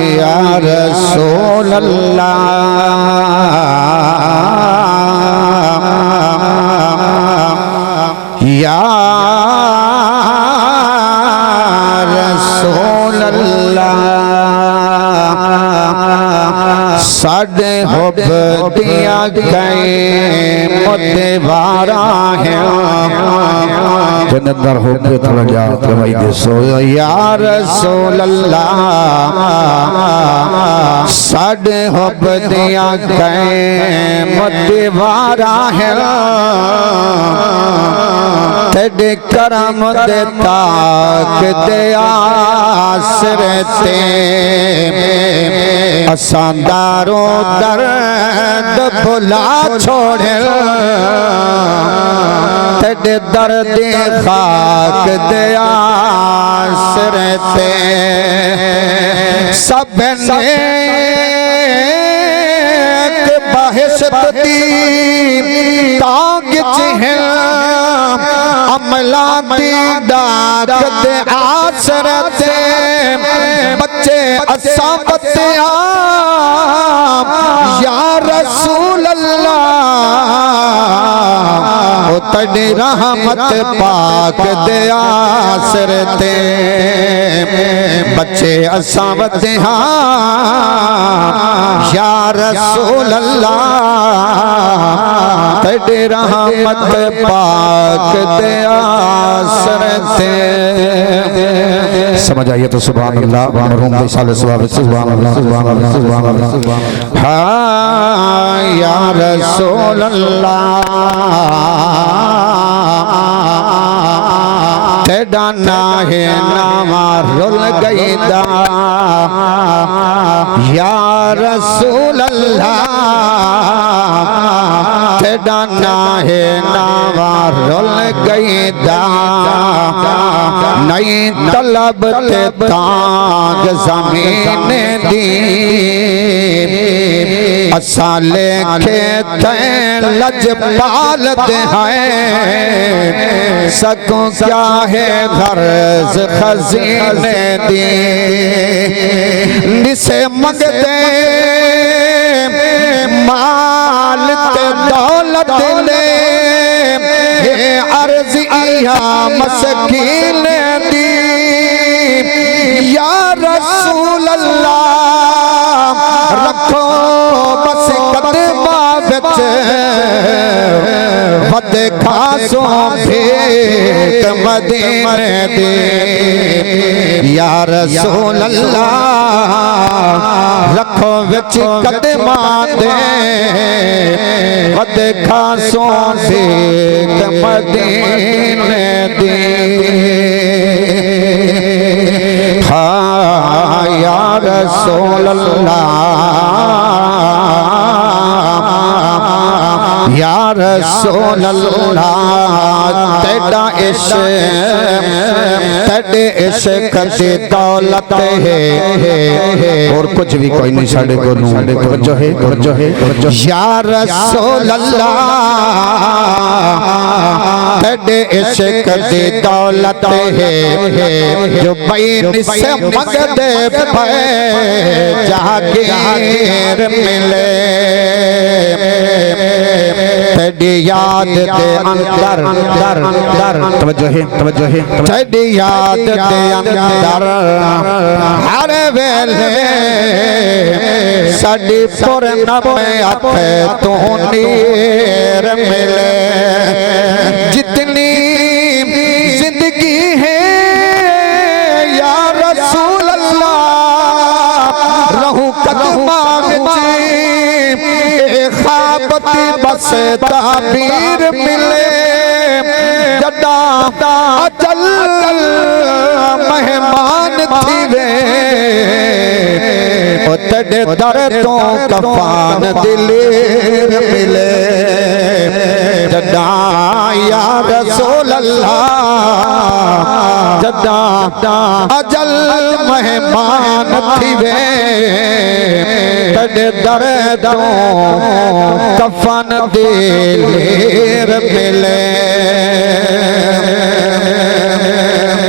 یا رسول اللہ یا رسول اللہ ساڑھے حب دیا گئے مدوارا ہے جنت در حب تھوڑا جا تروائی دے سو یا رسول اللہ ساڑھے حب دیا گئے مدوارا ہے تیڑے کرم دے تاک دے آسرتے اسان دارو درد بھلا چھوڑے تیڑے درد خاک دے آسرتے سب نیک بہشت دی تاک چہل عملاتی دارت آسرت بچے اصابت آم یا رسول اللہ تڑی رحمت پاک دے آسرت بچے اصابت آم یا رسول اللہ تڑی رحمت پاک دے آسرت سمجھ آئیے تو سبحان اللہ مرحوم بیسال سبحان اللہ سبحان اللہ سبحان اللہ ہاں یا رسول اللہ تیڑا ناہے نامہ رول گئی دا یا رسول اللہ تیڑا ناہے نامہ رول گئی دا نئی طلب تے تانگ زمین دی اساں لے کے تین لج پال دے ہیں سکوں کیا ہے غرض خزینے دی نسے مگدے مال تے دولت لے عرضیہ مسکین دی یا رسول اللہ رکھو بس قدمہ بچ ود کھاسوں بھیٹ مدینے دی یا رسول اللہ رکھو بچ قدمہ دے ود کھاسوں بھیٹ مدینے دی ہاں یا رسول اللہ یا رسول اللہ تیڑا عشق دی دولت ہے اور کچھ بھی کوئی نہیں ساڑھے کو نوں توجہ ہے یا رسول اللہ تیڑے عشق دی دولت ہے جو بین سے مگدے پہ جہاگیر ملے تیڑی یاد دے اندر توجہ ہے تیڑی یاد دے اندر ہر ویلے ساڑی پورنم آتے تو نیر ملے جتنی زندگی ہے یا رسول اللہ رہو قدمہ وچی خوابتی بس تعبیر ملے جدا اجل مہمان تھی وے تیڑے دردوں کفان دلیر ملے جدا یا رسول اللہ جدا اجل مہمان تھی وے تیڑے دردوں کفان دلیر ملے